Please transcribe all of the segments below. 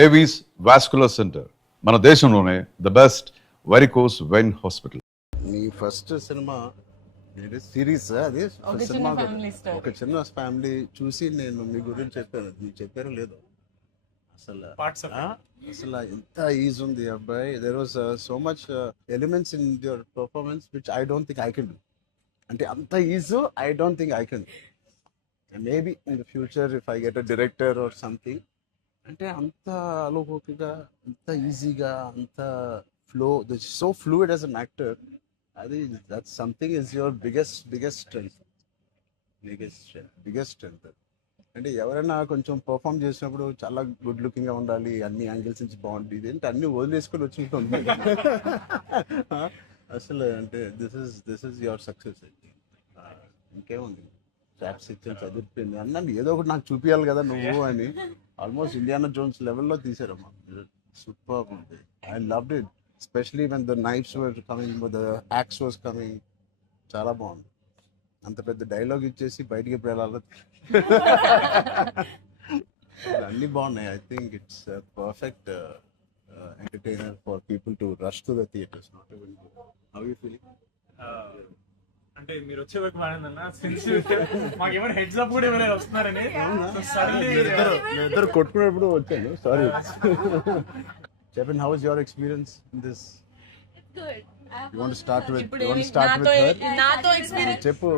Avis vascular centre, మన దేశంలోనే the best varicose vein hospital. నీ ఫస్ట్ సినిమా సిరీస్ అది సినిమా ఒక చిన్న ఫ్యామిలీ చూసి నేను మీ గురించి చెప్పాను, మీరు చెప్పారో లేదో. అసలు ఎంత ఈజీ ఉంది అబ్బాయి. There was so much elements in your performance which I don't think I can do. అంటే అంత easy I don't think I can. Maybe in the future if I get a director or something, అంటే అంత అలోకిగా, అంత ఈజీగా, అంత flow, so fluid as an actor. అది that something is your biggest strength. అంటే ఎవరైనా కొంచెం పర్ఫామ్ చేసినప్పుడు చాలా గుడ్ లుకింగ్ గా ఉండాలి, అన్ని యాంగిల్స్ నుంచి బాగుంటుంది అంటే అన్ని వదిలేసుకొని వచ్చినట్టు అసలు అంటే దిస్ ఇస్ యువర్ సక్సెస్. ఇంకేముంది, ట్రాప్స్ ఇచ్చాను, చదివిపోయింది అన్నాను, ఏదో ఒకటి నాకు చూపించాలి కదా నువ్వు అని. ఆల్మోస్ట్ ఇండియానా జోన్స్ లెవెల్లో తీసారమ్మా. సూపర్ ఉంది. I loved it, especially when the knifes were coming, the axe was coming. చాలా బాగుంది. అంత పెద్ద డైలాగ్ ఇచ్చేసి బయటికి ఎప్పుడు వెళ్ళాలి. అన్నీ బాగున్నాయి. I think it's perfect entertainer for people to rush to the theatres. Not even how you feeling? అంటే మీరు వచ్చే వరకు మానేదన్నా మాకు ఏమైనా హెడ్స్ అప్ కూడా ఎవరైనా వస్తున్నారని ఇద్దరు కొట్టుకునేప్పుడు వచ్చాను. సారీ. చెప్పండి, how is your experience in this? You want to start with her? నాతో ఎక్స్పీరియన్స్ చెప్పు,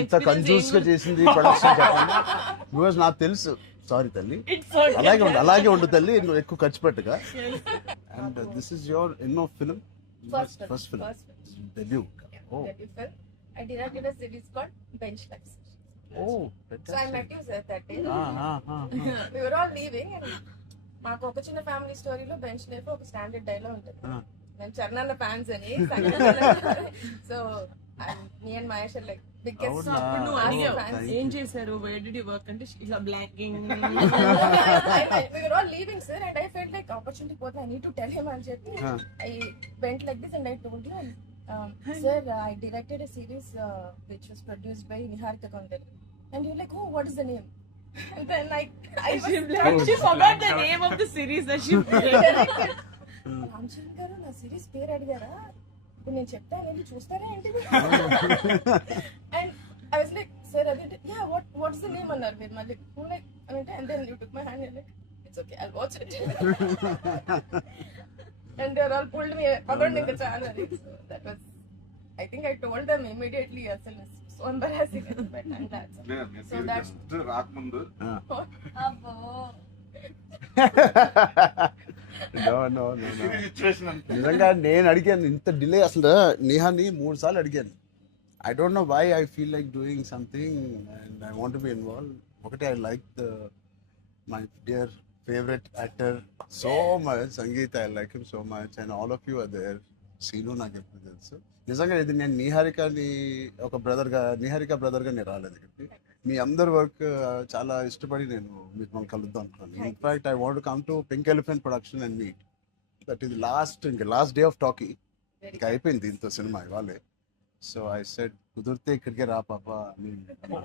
ఎంత కన్ఫ్యూజ్ గా చేసింది ప్రొడక్షన్ చెప్పండి. బికాజ్ నాకు తెలుసు. సారీ తల్లి, అలాగే ఉండు తల్లి, నువ్వు ఎక్కువ ఖర్చు పెట్టగా. అండ్ దిస్ ఇస్ యువర్ ఎన్నో film? First film, debut. Oh. I directed a series called Bench Life. Oh, so I met you sir that day. We were all leaving and మాకు ఒక చిన్న ఫ్యామిలీ స్టోరీలో బెంచ్ లైఫ్ ఒక standard dialogue ఉంటుంది. నేను Charan fans అని. So me and Mahesh like biggest. ఏం చేశారు? where did you work అంటే ఇలా blanking. we were all leaving sir and I felt like opportunity పోతే I need to tell him అని చెప్పి I went like this and I told you, sir, I directed a series which was produced by Niharika Kondal. And you're like, oh, what is the name? And then she forgot the name of the series that she directed. Ramachandra గారు నా series పేరు అడిగారా? ఇప్పుడు నేను చెప్తాను, వెళ్ళి చూస్తారా ఏంటిది? And I was like, sir, yeah, what's the name అన్నారు మీరు మళ్ళీ. Like, and then you took my hand and like, it's okay, I'll watch it. And they all pulled me around in the channel. So that was, I think I told them immediately, asalu so embarrassing. But and that's so that's రాకముందు abbo no. నిజంగా నేను అడిగాను ఇంత delay. అసలు నేహాని 3 సార్లు అడిగాను. I don't know why I feel like doing something and I want to be involved. ఒకటి, I like my dear favorite actor so much, Sangeet. I like him so much and all of you are there. Seenu నాకు ఎప్పుడు తెలుసు. నిజంగా ఇది నేను నిహారికని ఒక బ్రదర్గా, నిహారిక బ్రదర్గా నేను రాలేదు ఇక్కడికి. మీ అందరి వర్క్ చాలా ఇష్టపడి నేను మిమ్మల్ని కలుద్దాం అనుకున్నాను. In fact I want come to pink elephant production and meet. That is last day of talkie. ఇంకా అయిపోయింది దీంతో సినిమా ఇవాళే. సో ఐ సెడ్ కుదిరితే ఇక్కడికే రా పాప.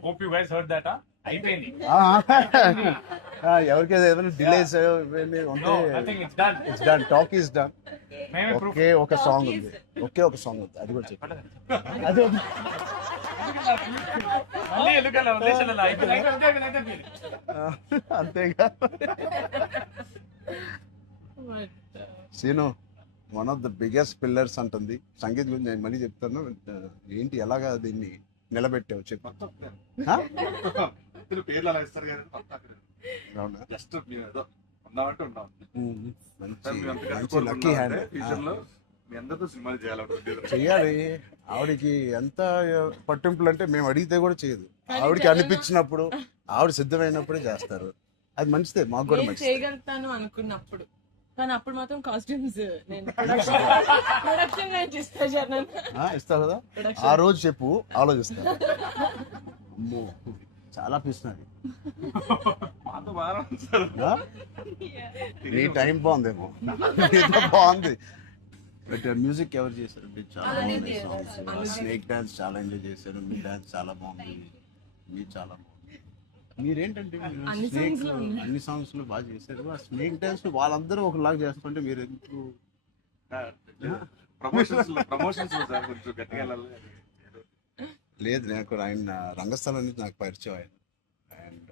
hope you guys heard that. అయిపోయింది. ఎవరికైనా ఏదైనా డిలేస్ ఉంటే it's done. Talk is done. ఒకే ఒక సాంగ్ ఉంది, అది కూడా చెప్పండి. అది అంతేగా. Seenu one of the biggest pillars అంటుంది. సంగీత్ గురించి నేను మళ్ళీ చెప్తాను. ఏంటి, ఎలాగా దీన్ని నిలబెట్టావు చెప్పు. పేర్లు అలా ఇస్తారు కదా, జస్ట్ మంచి లక్కీ హ్యాండ్. మీ అందరితో సినిమాలు చెయ్యాలి. ఆవిడకి ఎంత పట్టింపులు అంటే మేము అడిగితే కూడా చేయదు. ఆవిడకి అనిపించినప్పుడు, ఆవిడ సిద్ధమైనప్పుడే చేస్తారు. అది మంచిదే, మాకు కూడా మంచిది. చేయగలుగుతాను అనుకున్నప్పుడు, కానీ అప్పుడు మాత్రం కాస్ట్యూమ్స్ నేను ప్రొడక్షన్ ఇస్తావు కదా. ఆ రోజు చెప్పు, ఆలోచిస్తా. అమ్మో, చాలా పిస్తున్నది. నీ టైం బాగుందేమో, బాగుంది. బట్ మ్యూజిక్ ఎవరు చేశారు? చాలా బాగుంది సాంగ్స్. స్నేక్ డాన్స్ చాలా ఎంజాయ్ చేశారు. మీ డాన్స్ చాలా బాగుంది. మీ చాలా బాగుంది. మీరేంటంటే అన్ని songs లో ఉన్నాయి. అన్ని సాంగ్స్ లో బాగా చేశారు. ఆ స్నేక్ డాన్స్ వాళ్ళందరూ ఒకలాగా చేస్తుంటే మీరు ఎందుకు ప్రమోషన్స్ సార్ కొంచెం గట్టిగా వెళ్ళాలి. లేదు? నాకు ఆయన రంగస్థలం నుంచి నాకు పరిచయం ఆయన. అండ్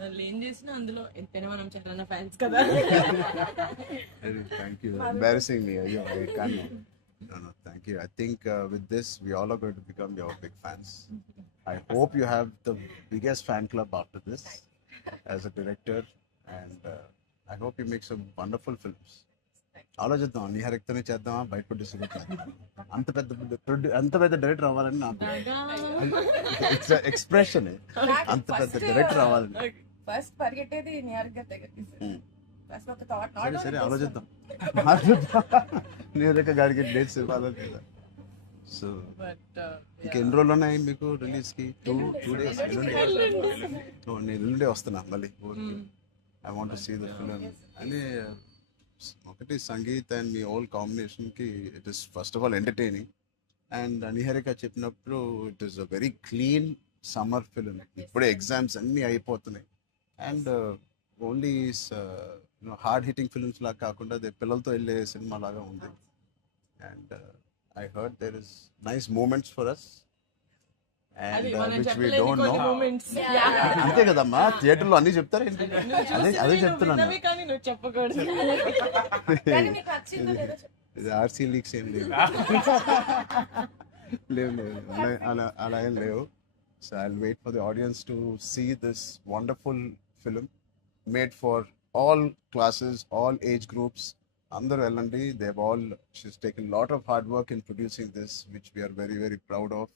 వాళ్ళు ఏం చేసినా అందులో ఎంతైనా మనం చరణ్ ఫ్యాన్స్ కదా. Thank you. ఎంబారసింగ్ మీ. అయ్యో, I can't. No, thank you. I think with this we all are going to become your big fans. I hope you have the biggest fan club after this as a director, and I hope you make some wonderful films. ఆలోచిద్దాం, నిహారికతోనే చేద్దామా, బయట producer అంత పెద్ద director అవ్వాలని నాకు it's expression. అంత పెద్ద director అవ్వాలని ఫస్ట్ పరిగెట్టేది నిహారిక దగ్గరికి. ఫస్ట్ ఒక థాట్ సరే సరే ఆలోచిద్దాం. నిహారిక గారికి డేట్స్ ఇవ్వాలి కదా. సో బట్ ఇంకెన్ని రోజులు ఉన్నాయి మీకు రిలీజ్ కి? Two days. నేను ఎల్లుండే వస్తున్నా మళ్ళీ ఊరికి. I want to see the film అని. ఒకటి సంగీత్ అండ్ మీ ఓల్ కాంబినేషన్ కి it is first of all entertaining. And Niharika చెప్పినప్పుడు it is a very clean summer film. ఇప్పుడే ఎగ్జామ్స్ అన్నీ అయిపోతున్నాయి. And only hard hitting films లాగా కాకుండా అది పిల్లలతో వెళ్ళే సినిమా లాగా ఉంది. And I heard there is nice moments for us, and అది మనం which we చెప్పలేని don't కొన్ని know. మూమెంట్స్. అంతే కదమ్మా, థియేటర్లో అన్ని చెప్తారు ఏంటి? అదే చెప్తున్నాను. కానీ నువ్వు చెప్పకూడదు. కానీ మీకు నచ్చిందో లేదో చెప్పు. ఇది ఆర్సీ లీక్స్ ఏం లేవు. లేవు అలా ఏం లేవు. So I will wait for the audience to see this wonderful film made for all classes, all age groups. అందరూ వెళ్ళండి. She's taken lot of hard work in producing this, which we are very very proud of.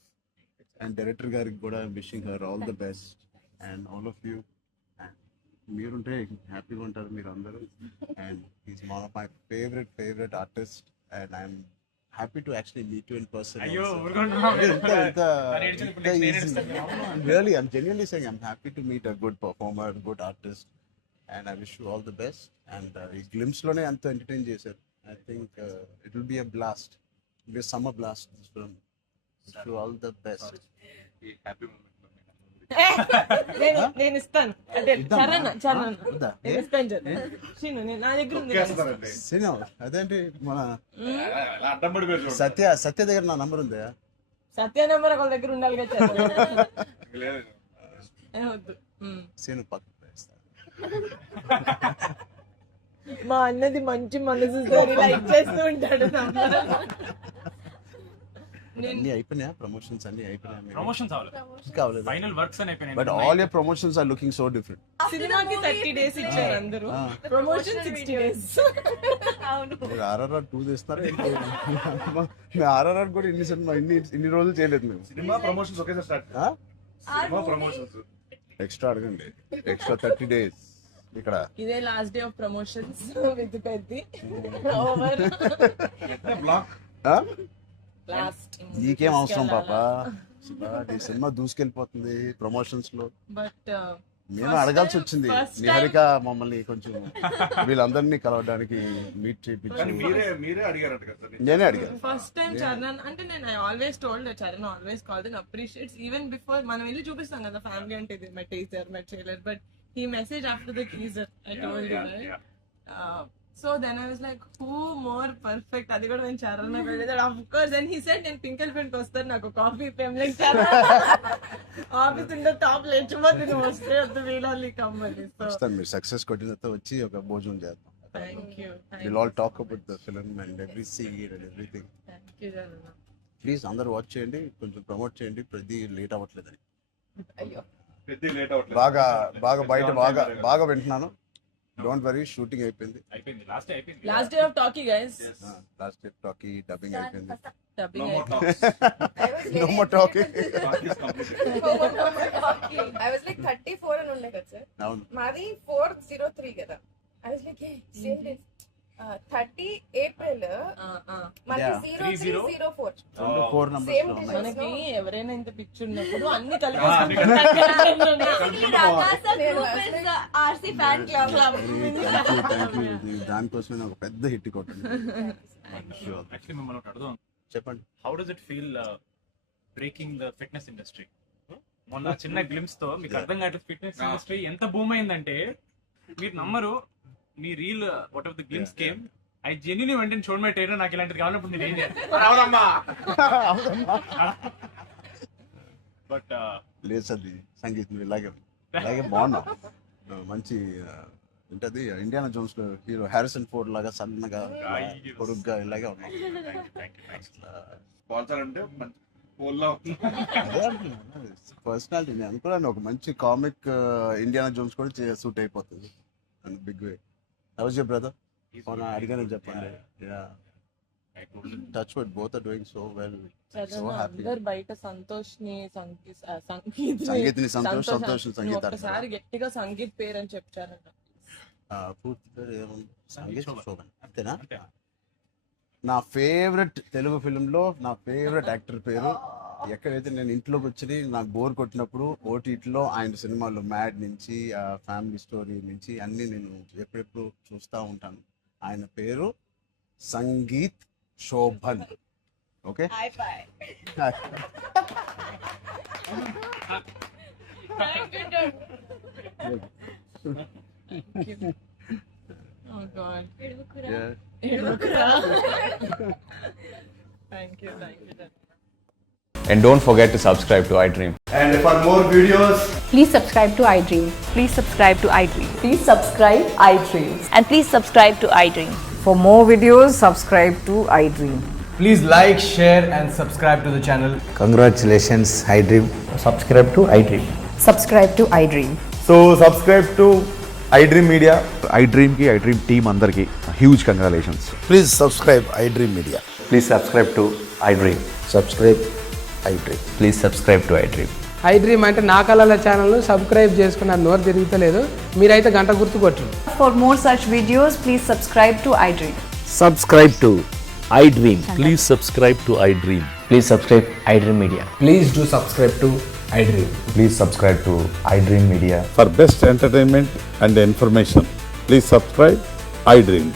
And director గారికి కూడా wishing her all the best and all of you. And మీరుంటే హ్యాపీగా ఉంటారు మీరు అందరూ. And is one of my favourite artist, and I'm happy to actually meet you in person. అయ్యో Really, I'm genuinely saying I'm happy to meet a good performer, good artist, and I wish you all the best. And ఈ glimpse లోనే అంత entertain చేశారు. I think it will be a blast. It will be a summer blast, this film. Wish you all the best. Happy నేను ఇస్తాను. అంటే చరణ్ వద్దా? నేను ఇస్తాను శ్రీను. నా దగ్గర ఉంది. సినిమా అదేంటి మన అడ్డం పడిపోయారు. సత్య దగ్గర నా నంబర్ ఉందా? సత్య నెంబర్ ఒకళ్ళ దగ్గర ఉండాలి కదా. లేదు వద్దు. సీను పక్కన వేస్తా. మా అన్నది మంచి మనసు సార్, ఇలా ఇచ్చేస్తూ ఉంటాడు. అన్ని అయిపోయినాయా? ప్రమోషన్స్ అన్ని అయిపోయినాయా? ప్రమోషన్స్ కావలేదు. ఫైనల్ వర్క్స్ అని అయిపోయినాయి. But all your promotions are looking so different. సినిమాకి 30 days ఇచ్చారు అందరూ, ప్రమోషన్ 60 days. అవును. ఆర్ఆర్ఆర్ 2 చేస్తున్నారు. మేము ఆర్ఆర్ఆర్ కూడా ఇన్ని రోజులు చేయలేదు మేము. సినిమా ప్రమోషన్స్ ఒకేసారి స్టార్ట్. సినిమా ప్రమోషన్స్ ఎక్స్ట్రా అడగండి. ఎక్స్ట్రా 30 days ఇక్కడ. ఇదే last day of promotions with Peddi over block. Last. నీకేం అవసరం పాపా? ఈ సినిమా దూసుకెళ్ళిపోతుంది ప్రమోషన్స్ లో. బట్ నేను అడగాల్సి వచ్చింది. నిహారిక మమ్మల్ని కొంచెం వీళ్ళందరినీ కలవడానికి మీట్ చేయించి మీరే అడిగారంట కదా. నేనే అడిగాను. ఫస్ట్ టైం చరణ్ అంటే నేను I always told Charan always called and appreciates even before మనం వెళ్ళి చూపిస్తాం కదా ఫ్యామిలీ అంటే ఇది my teaser my trailer, but he messaged after the teaser. I told you, right? So then I was like, who more perfect? అది కూడా నేను చరణ్ వెళ్ళేది. Of course, then he said నేను పింక్ ఎలిఫెంట్ కి వస్తాను, నాకు coffee fame like Charan office ఉండే top లేచిపోతే నువ్వు వస్తే వద్దు వీళ్ళని కమ్మని. సో వస్తాను. మీరు సక్సెస్ కొట్టిన తర్వాత వచ్చి ఒక భోజనం చేద్దాం. Thank you. We'll all talk about the film and every scene and everything. Thank you Charan. Please అందరూ వాచ్ చేయండి, కొంచెం ప్రమోట్ చేయండి. ప్రతి లేట్ అవ్వట్లేదని అయ్యో. పెద్ద లేట్ అవ్వట్లేదు. బాగా బయట బాగా వింటున్నాను. డోంట్ వరీ, షూటింగ్ అయిపోయింది. అయిపోయింది. లాస్ట్ అయిపోయింది. Last day of talkie guys. Last day talkie dubbing అయిపోయింది. డబ్బింగ్ No more అయిపోయింది. talks. I was No very- more talking. Talk is completed. I was like 34 అని ఉండే కదా సార్. అవును. మాది 403 కదా. I was like, hey, same days. 30 April మనకి Yeah. 0304. రెండు 4 numbers Same లో ఉన్నాయి. మనకి ఎవరైనా ఇంత పిచ్చి ఉన్నప్పుడు అన్ని అన్ని RC fan club. Thank you. దానికోసమే నాకు పెద్ద హిట్ కొట్టింది. Actually మిమ్మల్ని ఒకటి అడుగుదాం. చెప్పండి. How does it feel breaking the fitness industry? మొన్న చిన్న గ్లిమ్స్ తో మీకు అర్థం కావట్లేదు ఫిట్నెస్ ఇండస్ట్రీ ఎంత బూమ్ అయిందంటే మీరు నమ్మరు. మీ reel what of the glimpse came I genuinely వెంటనే చూడమే ట్రైనర్ నాకు ఇలాంటిది కావాలన్నప్పుడు నేను ఏం చేయాలి బట్ లేదు సార్ సంగీత్ నువ్వు ఇలాగే బాగున్నావు. మంచి ఏంటది ఇండియానా జోన్స్ లో హీరో హ్యారిసన్ ఫోర్డ్ లాగా సన్నగా పొడుగ్గా ఇలాగే ఉన్నావు. పర్సనాలిటీ నేను అనుకున్నాను ఒక మంచి కామిక్ ఇండియానా జోన్స్ కూడా సూట్ అయిపోతుంది big way. How's your brother? అడిగాను చెప్పండి. Touch wood both are doing so well. So happy. అందరు బయట సంతోష్ని సంగీత్ ఒకసారి గట్టిగా సంగీత్ పేరు అని చెప్పారంట. పూర్తి పేరు ఏముంది? సంగీత్ శోభన్ అంతేనా? నా ఫేవరెట్ తెలుగు ఫిల్మ్లో నా ఫేవరెట్ యాక్టర్ పేరు. ఎక్కడైతే నేను ఇంట్లోకి వచ్చి నాకు బోర్ కొట్టినప్పుడు ఓటీటీలో ఆయన సినిమాలు మ్యాడ్ నుంచి ఫ్యామిలీ స్టోరీ నుంచి అన్నీ నేను ఎప్పుడెప్పుడు చూస్తూ ఉంటాను. ఆయన పేరు Sangeeth Shobhan. Okay Oh God. Thank you. And don't forget to subscribe to iDream. And for more videos, Please subscribe to iDream. Please subscribe to iDream. Please subscribe iDream. And please subscribe to iDream. For more videos, subscribe to iDream. please like, share, and subscribe to the channel. Congratulations, iDream. Subscribe to iDream. Subscribe to iDream. So subscribe to iDream Media. iDream team అందరికి huge congratulations. Please subscribe iDream Media. Please subscribe to iDream. Subscribe iDream. Please subscribe to iDream. iDream అంటే నా కళల ఛానల్ను subscribe చేసుకున్న నోరు తిరుగుతలేదు. మీరైతే గంట గుర్తు కొట్టండి. For more such videos, please subscribe to iDream. Subscribe to iDream. Please subscribe to iDream. Please subscribe iDream Media. Please do subscribe to iDream. Please subscribe to iDream Media. For best entertainment and information, please subscribe iDream.